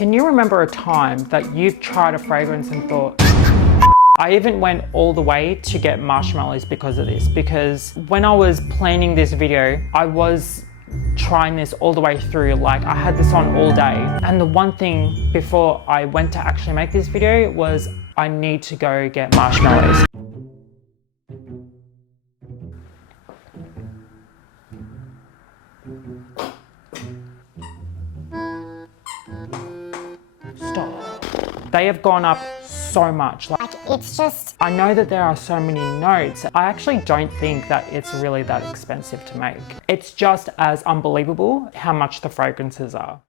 Can you remember a time that you've tried a fragrance and thought, I even went all the way to get marshmallows because of this, because when I was planning this video, I was trying this all the way through. Like, I had this on all day. And the one thing before I went to actually make this video was I need to go get marshmallows. Stop. They have gone up so much. Like, it's just... I know that there are so many notes. I actually don't think that it's really that expensive to make. It's just as unbelievable how much the fragrances are.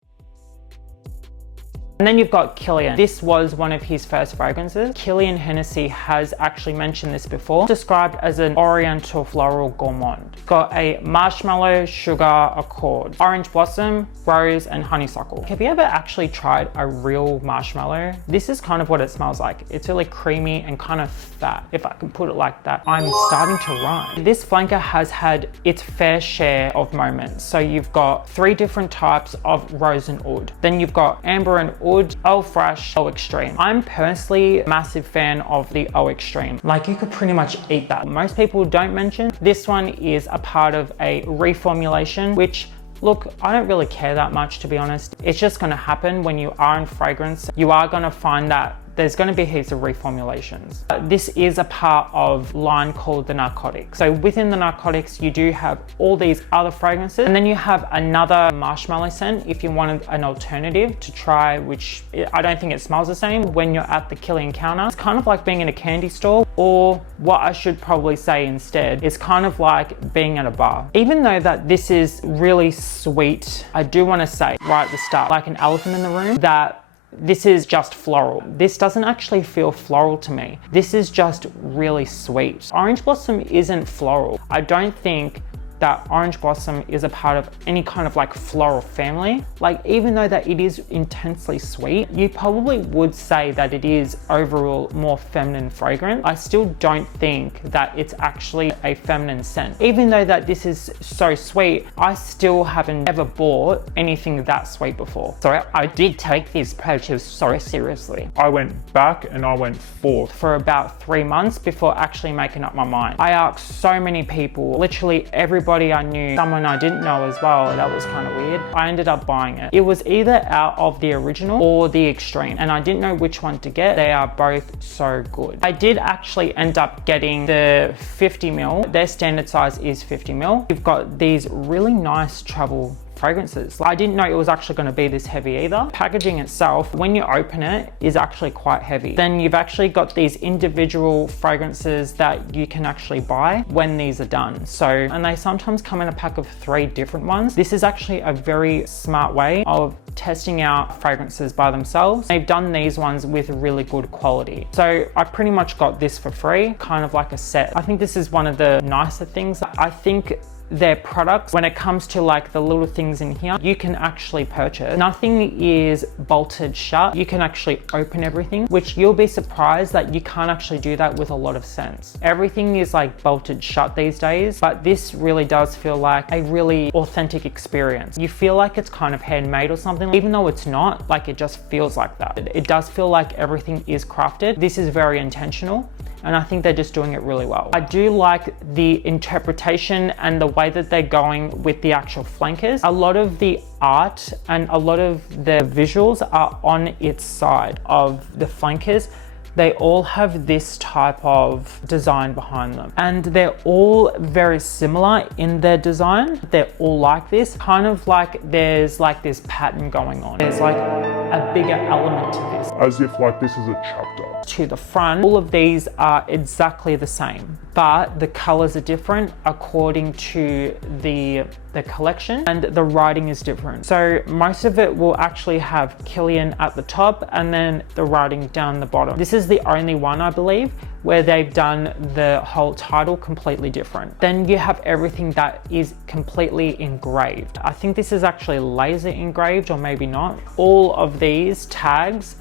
And then you've got Kilian. This was one of his first fragrances. Kilian Hennessy has actually mentioned this before, described as an oriental floral gourmand. Got a marshmallow, sugar, accord, orange blossom, rose, and honeysuckle. Have you ever actually tried a real marshmallow? This is kind of what it smells like. It's really creamy and kind of fat, if I can put it like that. I'm starting to rhyme. This flanker has had its fair share of moments. So you've got 3 different types of Rose and Oud. Then you've got Amber and Oud, Eau Fraîche, Eau Extrême. I'm personally a massive fan of the Eau Extrême. Like, you could pretty much eat that. Most people don't mention. This one is a part of a reformulation, which, look, I don't really care that much, to be honest. It's just gonna happen when you are in fragrance. You are gonna find that there's going to be heaps of reformulations. This is a part of line called the narcotics. So within the narcotics, you do have all these other fragrances, and then you have another marshmallow scent if you wanted an alternative to try, which I don't think it smells the same when you're at the Kilian counter. It's kind of like being in a candy store, or what I should probably say instead, is kind of like being at a bar. Even though that this is really sweet, I do want to say right at the start, like an elephant in the room, that this is just floral. This doesn't actually feel floral to me. This is just really sweet. Orange blossom isn't floral. I don't think that orange blossom is a part of any kind of like floral family. Like, even though that it is intensely sweet, you probably would say that it is overall more feminine fragrance. I still don't think that it's actually a feminine scent. Even though that this is so sweet, I still haven't ever bought anything that sweet before. So I did take these purchases so seriously. I went back and I went forth for about 3 months before actually making up my mind. I asked so many people, literally everybody I knew, someone I didn't know as well. That was kind of weird. I ended up buying it. It was either out of the original or the extreme, and I didn't know which one to get. They are both so good. I did actually end up getting the 50ml. Their standard size is 50ml. You've got these really nice travel fragrances. I didn't know it was actually going to be this heavy either. Packaging itself, when you open it, is actually quite heavy. Then you've actually got these individual fragrances that you can actually buy when these are done. So, and they sometimes come in a pack of 3 different ones. This is actually a very smart way of testing out fragrances by themselves. They've done these ones with really good quality. So I pretty much got this for free, kind of like a set. I think this is one of the nicer things. I think their products, when it comes to like the little things in here, you can actually purchase. Nothing is bolted shut. You can actually open everything, which you'll be surprised that you can't actually do that with a lot of scents. Everything is like bolted shut these days, but this really does feel like a really authentic experience. You feel like it's kind of handmade or something, even though it's not. Like, it just feels like that. It does feel like everything is crafted. This is very intentional, and I think they're just doing it really well. I do like the interpretation and the way that they're going with the actual flankers. A lot of the art and a lot of the visuals are on its side of the flankers. They all have this type of design behind them, and they're all very similar in their design. They're all like this, kind of like there's like this pattern going on. There's like a bigger element to this. as if like this is a chapter. To the front, all of these are exactly the same, but the colors are different according to the collection, and the writing is different. So most of it will actually have Kilian at the top and then the writing down the bottom. This is the only one, I believe, where they've done the whole title completely different. Then you have everything that is completely engraved. I think this is actually laser engraved, or maybe not. All of these tags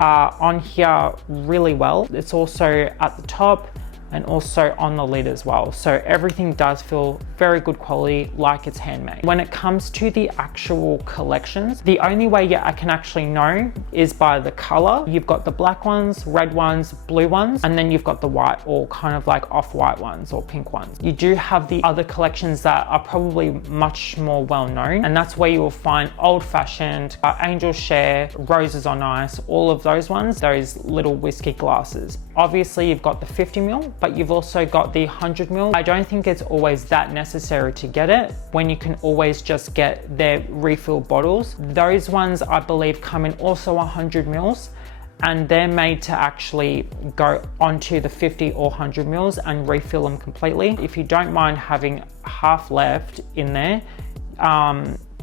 are on here really well. It's also at the top, and also on the lid as well. So everything does feel very good quality, like it's handmade. When it comes to the actual collections, the only way I can actually know is by the color. You've got the black ones, red ones, blue ones, and then you've got the white or kind of like off-white ones or pink ones. You do have the other collections that are probably much more well known, and that's where you will find Old Fashioned, Angel Share, Roses on Ice, all of those ones, those little whiskey glasses. Obviously you've got the 50 ml, but you've also got the 100 ml. I don't think it's always that necessary to get it when you can always just get their refill bottles. Those ones I believe come in also 100 mls, and they're made to actually go onto the 50 or 100 mls and refill them completely. If you don't mind having half left in there,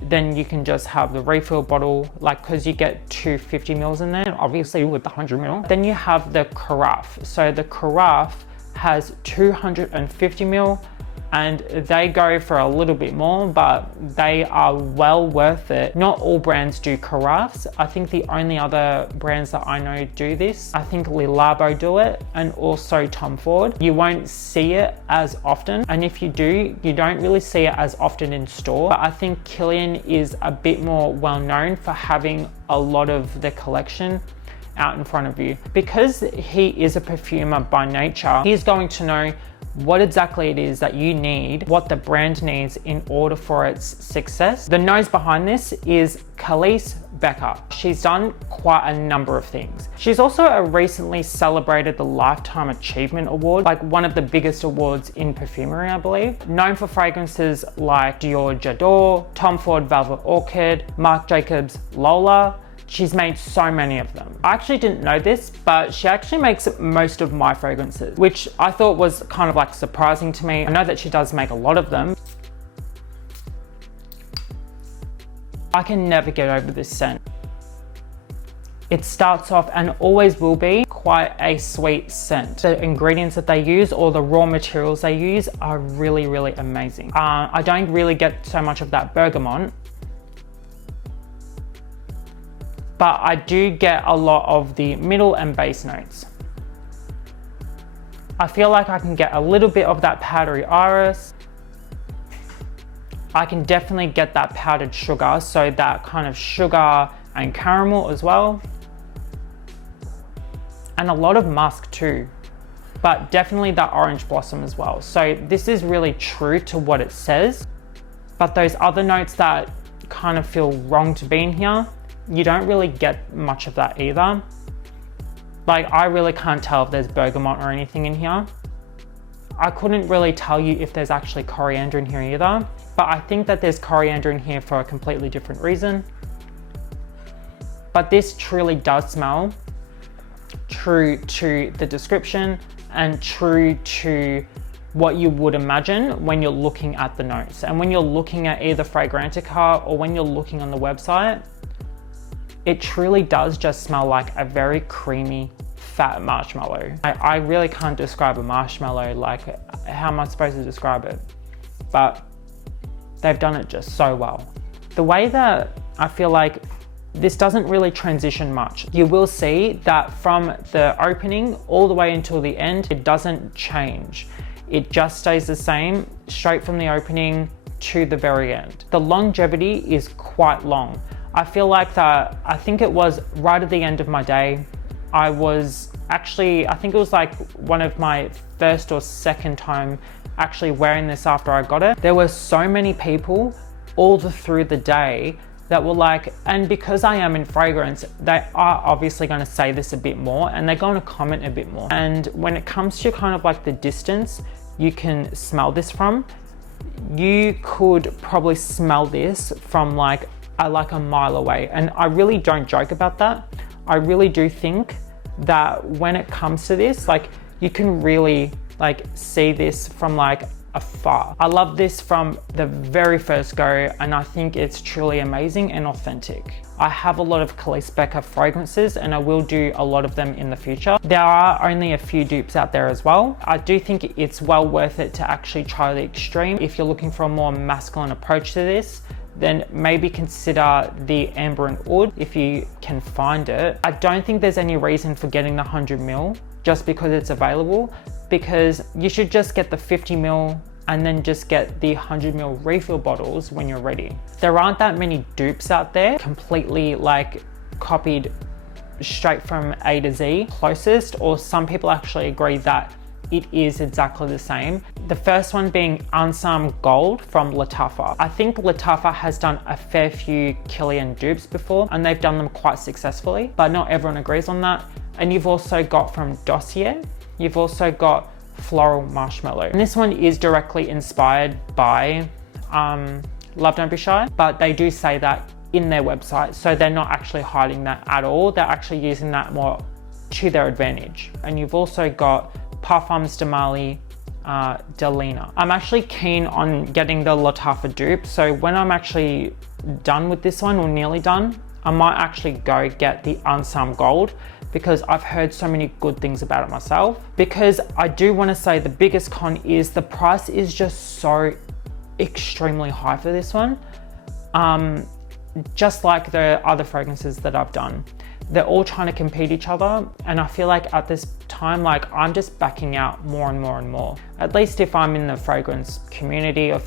then you can just have the refill bottle, like, because you get 250 mls in there, obviously with the 100 ml. Then you have the carafe. So the carafe has 250 ml, and they go for a little bit more, but they are well worth it. Not all brands do carafes. I think the only other brands that I know do this, I think Le Labo do it, and also Tom Ford. You won't see it as often, and if you do, you don't really see it as often in store. But I think Kilian is a bit more well known for having a lot of the collection out in front of you. Because he is a perfumer by nature, he's going to know what exactly it is that you need, what the brand needs in order for its success. The nose behind this is Khalees Becker. She's done quite a number of things. She's also recently celebrated the Lifetime Achievement Award, like one of the biggest awards in perfumery, I believe. Known for fragrances like Dior J'adore, Tom Ford Velvet Orchid, Marc Jacobs Lola. She's made so many of them. I actually didn't know this, but she actually makes most of my fragrances, which I thought was kind of like surprising to me. I know that she does make a lot of them. I can never get over this scent. It starts off, and always will be, quite a sweet scent. The ingredients that they use, or the raw materials they use, are really, really amazing. I don't really get so much of that bergamot, but I do get a lot of the middle and base notes. I feel like I can get a little bit of that powdery iris. I can definitely get that powdered sugar, so that kind of sugar and caramel as well. And a lot of musk too, but definitely that orange blossom as well. So this is really true to what it says, but those other notes that kind of feel wrong to be in here, you don't really get much of that either. Like, I really can't tell if there's bergamot or anything in here. I couldn't really tell you if there's actually coriander in here either, but I think that there's coriander in here for a completely different reason. But this truly does smell true to the description and true to what you would imagine when you're looking at the notes. And when you're looking at either Fragrantica or when you're looking on the website, it truly does just smell like a very creamy, fat marshmallow. I really can't describe a marshmallow, like, how am I supposed to describe it? But they've done it just so well. The way that I feel like this doesn't really transition much. You will see that from the opening all the way until the end, it doesn't change. It just stays the same, straight from the opening to the very end. The longevity is quite long. I feel like that, I think it was right at the end of my day. I think it was like one of my first or second time actually wearing this after I got it. There were so many people all through the day that were like, and because I am in fragrance, they are obviously going to say this a bit more and they're going to comment a bit more. And when it comes to kind of like the distance you can smell this from, you could probably smell this from like a mile away. And I really don't joke about that. I really do think that when it comes to this, like, you can really like see this from like afar. I love this from the very first go, and I think it's truly amazing and authentic. I have a lot of Khalees Becker fragrances and I will do a lot of them in the future. There are only a few dupes out there as well. I do think it's well worth it to actually try the Extreme. If you're looking for a more masculine approach to this, then maybe consider the Amber Oud if you can find it. I don't think there's any reason for getting the 100ml just because it's available, because you should just get the 50ml and then just get the 100ml refill bottles when you're ready. There aren't that many dupes out there completely like copied straight from A to Z. Closest, or some people actually agree that it is exactly the same. The first one being Ansaam Gold from Lattafa. I think Lattafa has done a fair few Kilian dupes before and they've done them quite successfully, but not everyone agrees on that. And you've also got from Dossier, you've also got Floral Marshmallow. And this one is directly inspired by Love Don't Be Shy, but they do say that in their website, so they're not actually hiding that at all. They're actually using that more to their advantage. And you've also got Parfums de Marley, Delina. I'm actually keen on getting the Lattafa dupe, so when I'm actually done with this one, or nearly done, I might actually go get the Ansaam Gold, because I've heard so many good things about it myself. Because I do want to say the biggest con is the price is just so extremely high for this one. Just like the other fragrances that I've done, they're all trying to compete each other, and I feel like at this time, like I'm just backing out more and more and more. At least if I'm in the fragrance community, or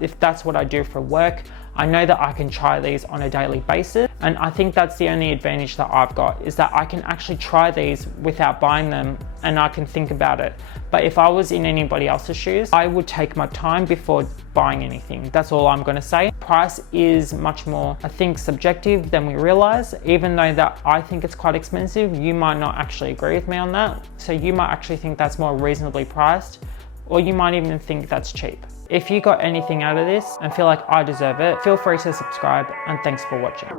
if that's what I do for work, I know that I can try these on a daily basis. And I think that's the only advantage that I've got, is that I can actually try these without buying them and I can think about it. But if I was in anybody else's shoes, I would take my time before buying anything. That's all I'm gonna say. Price is much more, I think, subjective than we realize. Even though that I think it's quite expensive, you might not actually agree with me on that. So you might actually think that's more reasonably priced, or you might even think that's cheap. If you got anything out of this and feel like I deserve it, feel free to subscribe, and thanks for watching.